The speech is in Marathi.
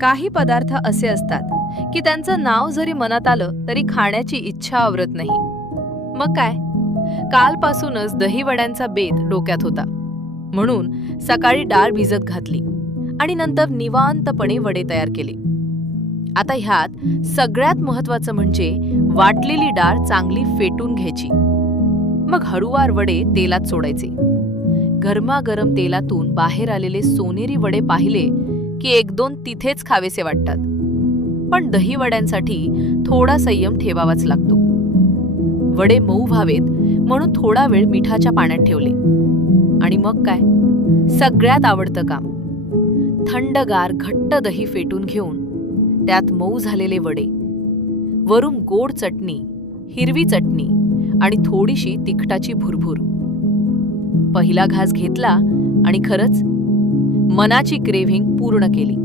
काही पदार्थ असे असतात की त्यांचं नाव जरी मनात आलं तरी खाण्याची इच्छा आवरत नाही. मग काय, कालपासूनच दहीवड्यांचा बेत डोक्यात होता. म्हणून सकाळी डाळ भिजत घातली आणि नंतर निवांतपणे वडे तयार केले. आता ह्यात सगळ्यात महत्त्वाचं म्हणजे वाटलेली डाळ चांगली फेटून घ्यायची. मग हळूवार वडे तेलात सोडायचे. गरमागरम तेलातून बाहेर आलेले सोनेरी वडे पाहिले की एक दोन तिथेच खावेसे वाटतात. पण दहीवड्यांसाठी थोडा संयम ठेवावाच लागतो. वडे मऊ व्हावेत म्हणून थोडा वेळ मिठाच्या पाण्यात ठेवले. आणि मग काय, सगळ्यात आवडतं काम, थंडगार घट्ट दही फेटून घेऊन त्यात मऊ झालेले वडे, वरून गोड चटणी, हिरवी चटणी आणि थोडीशी तिखटाची भुरभुर. पहिला घास घेतला आणि खरंच मनाची क्रेव्हिंग पूर्ण केली.